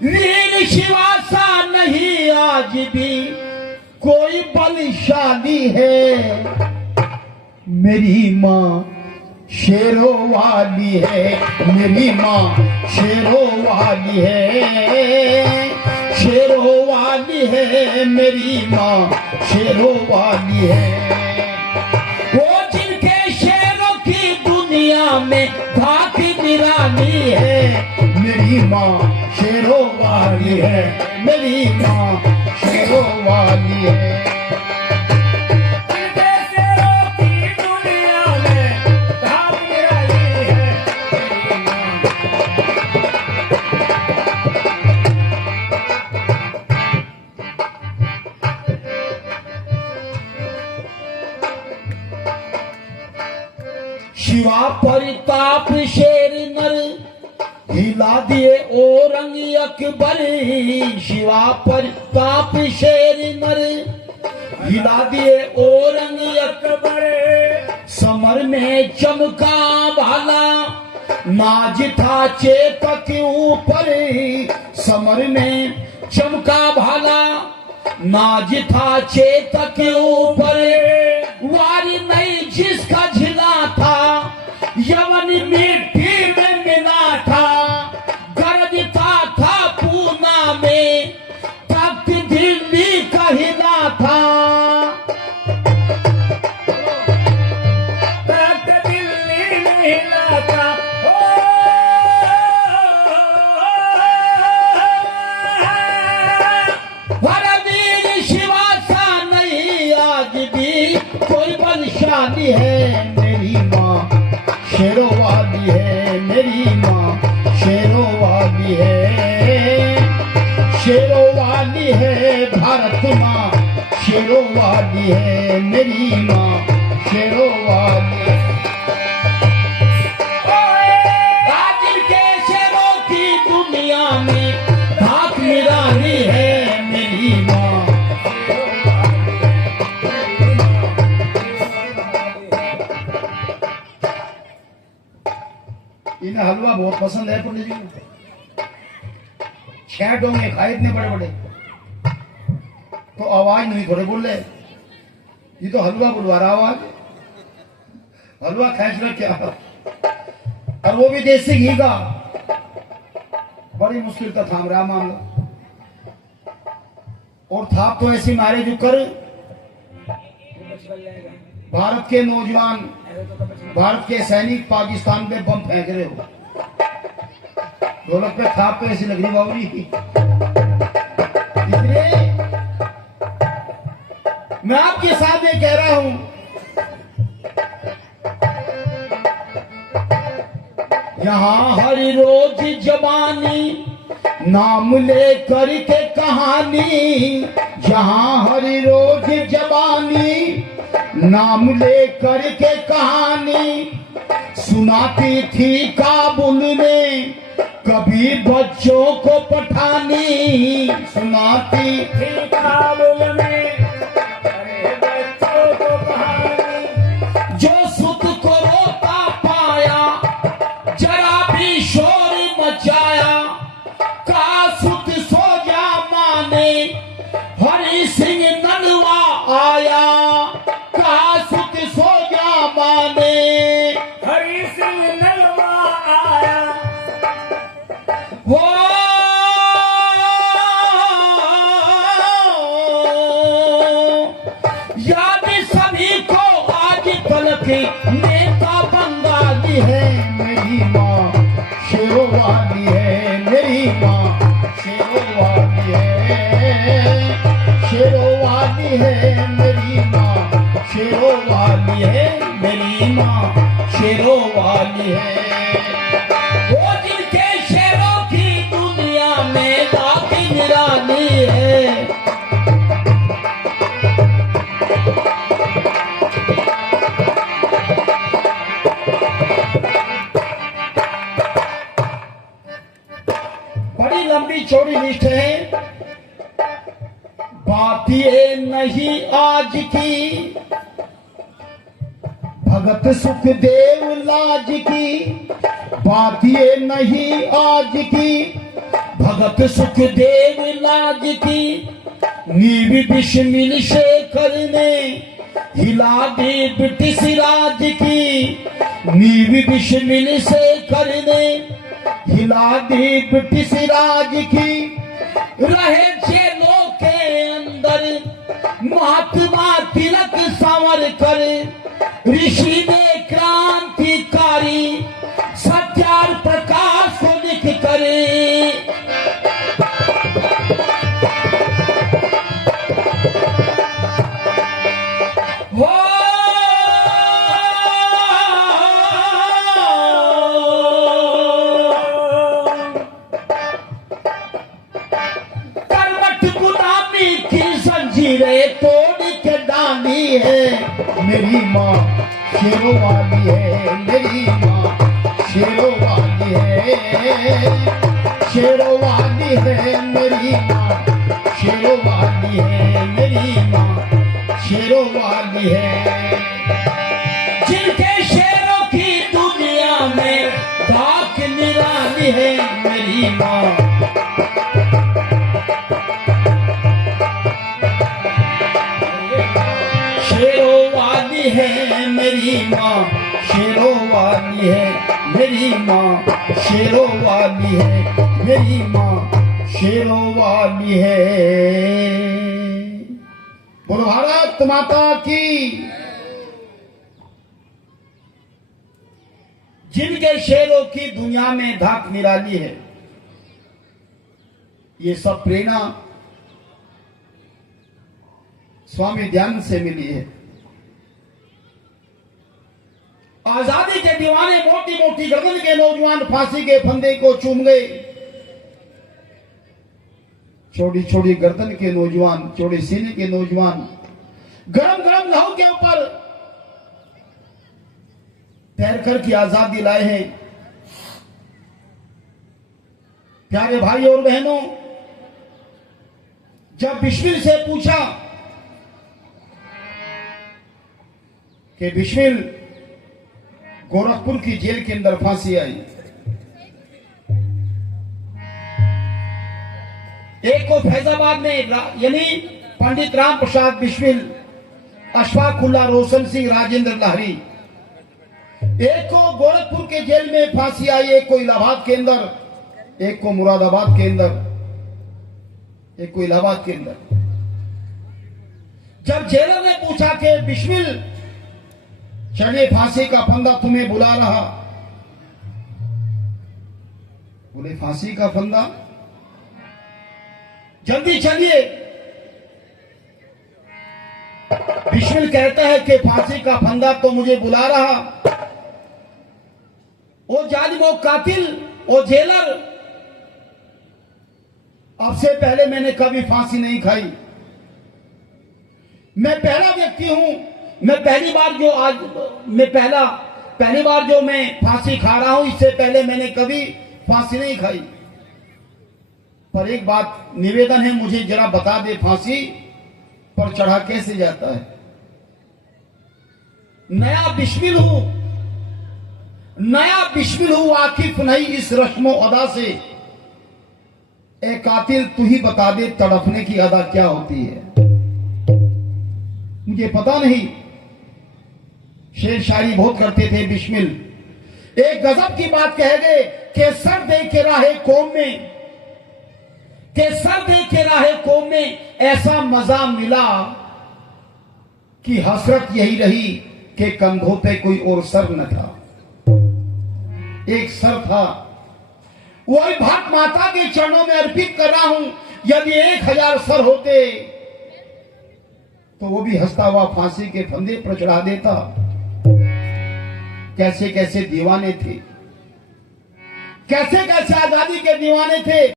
वीर शिवा सा नहीं आज भी कोई बलशाली है। मेरी माँ शेरों वाली है, मेरी माँ शेरों वाली है, शेरों वाली है, मेरी माँ शेरों वाली है। वो जिनके शेरों की दुनिया में धाक निराली है, मेरी माँ शेरों वाली है, मेरी माँ शेरों वाली है। शिवा परिताप शेर नर हिला दिए औरंग अकबर। शिवा परिताप शेर नर हिला दिए औरंग अकबर। समर में चमका भाला नाज था चेतक ऊपर। समर में चमका भाला नाज था चेतक ऊपर। वारी नहीं जिसका झिला था यवन मिट्टी में मिला था। गरजता था पूना में तख्त दिल्ली का हिला था। तख्त दिल्ली में हिला था। वीर शिवा सा नहीं आज भी कोई बलशाली है। मेरी माँ शेरों वाली है, मेरी माँ शेरों वाली है, शेरों वाली है। भारत माँ शेरों वाली है, मेरी माँ शेरों वाली है। आज के शेरों की दुनिया में धाक निराली है, मेरी माँ। इन्हें हलवा बहुत पसंद है पंडित जी को। 6 डोंगे खाए इतने बड़े बड़े, तो आवाज नहीं थोड़े बोल रहे। ये तो हलवा बुलवा रहा आवाज, हलवा खींच रहा क्या, और वो भी देसी घी का। बड़ी मुश्किल का थाम रहा मामला। और थाप तो ऐसी मारे जो कर भारत के नौजवान, भारत के सैनिक पाकिस्तान पे बम फेंक रहे हो। ढोलक पे थाप पे ऐसी लग रही बाबूजी की। इसलिए मैं आपके सामने कह रहा हूं, यहां हर रोज जवानी नाम ले करके कहानी। जहां हर रोज जवानी नाम ले करके कहानी सुनाती थी काबुल में कभी बच्चों को पठानी। सुनाती थी काबुल में बच्चों को कहानी। जो सुध को रोता पाया जरा भी शोर मचाया। का सुध सो जा माने हरि सिंह नलवा आया। हरि सिंह नलवा आया। वो याद सभी को आज तलक नेता बंगाली है। मेरी माँ शेरों वाली है, मेरी माँ शेरों वाली है, शेरों वाली है, मेरी माँ शेरों वाली है, मेरी माँ शेरों वाली है। वो जिनके शेरों की दुनिया में धाक निराली है। बड़ी लंबी चौड़ी लिस्ट है, बात ये नहीं आज की भगत सुखदेव लाज की। बात ये नहीं आज की भगत सुखदेव लाज की नींव बिस्मिल शेखर ने हिला दी ब्रिटिश राज की नींव बिस्मिल शेखर ने हिला दी ब्रिटिश राज की रहे जेलों के अंदर महात्मा तिलक सावरकर ऋषि ने क्रांतिकारी सत्यार प्रकाश को लिख करे तोड़ के डाली है मेरी माँ शेरों वाली है मेरी माँ शेरों वाली है शेरों वाली है मेरी माँ शेरों वाली है मेरी माँ शेरों वाली है जिनके शेरों की दुनिया में धाक निराली है मेरी माँ शेरों वाली है मेरी माँ शेरों वाली है मेरी माँ शेरों वाली है मेरी माँ शेरों वाली है। बोलो भारत माता की। जिनके शेरों की दुनिया में धाक निराली है, ये सब प्रेरणा स्वामी ध्यान से मिली है। आजादी के दीवाने मोटी मोटी गर्दन के नौजवान फांसी के फंदे को चूम गए। छोटी छोटी गर्दन के नौजवान, चौड़े सीने के नौजवान गरम गरम लहू के ऊपर तैर कर की आजादी लाए हैं। प्यारे भाई और बहनों, जब बिस्मिल से पूछा कि बिस्मिल गोरखपुर की जेल के अंदर फांसी आई, एक को फैजाबाद में यानी पंडित राम प्रसाद बिस्मिल, अशफाकुल्ला रोशन सिंह, राजेंद्र लाहरी, एक को गोरखपुर के जेल में फांसी आई, एक को इलाहाबाद के अंदर, एक को मुरादाबाद के अंदर, एक को इलाहाबाद के अंदर। जब जेलर ने पूछा कि बिस्मिल चलिए फांसी का फंदा तुम्हें बुला रहा, बोले फांसी का फंदा, जल्दी चलिए। बिस्मिल कहता है कि फांसी का फंदा तो मुझे बुला रहा। वो जालिम, वो कातिल, वो जेलर, अब से पहले मैंने कभी फांसी नहीं खाई। मैं पहला व्यक्ति हूं, मैं पहली बार जो मैं फांसी खा रहा हूं, इससे पहले मैंने कभी फांसी नहीं खाई। पर एक बात निवेदन है, मुझे जरा बता दे फांसी पर चढ़ा कैसे जाता है। नया बिस्मिल हूं, वाकिफ नहीं इस रस्मो अदा से। ए कातिल तू ही बता दे तड़पने की अदा क्या होती है। मुझे पता नहीं। शेर शायरी बहुत करते थे बिस्मिल। एक गजब की बात कह गए कि सर दे के राहे कौम में ऐसा मजा मिला कि हसरत यही रही कि कंधों पे कोई और सर न था। एक सर था, वही भारत माता के चरणों में अर्पित कर रहा हूं। यदि 1000 सर होते तो वो भी हंसता हुआ फांसी के फंदे पर चढ़ा देता। कैसे कैसे दीवाने थे, कैसे कैसे आजादी के दीवाने थे।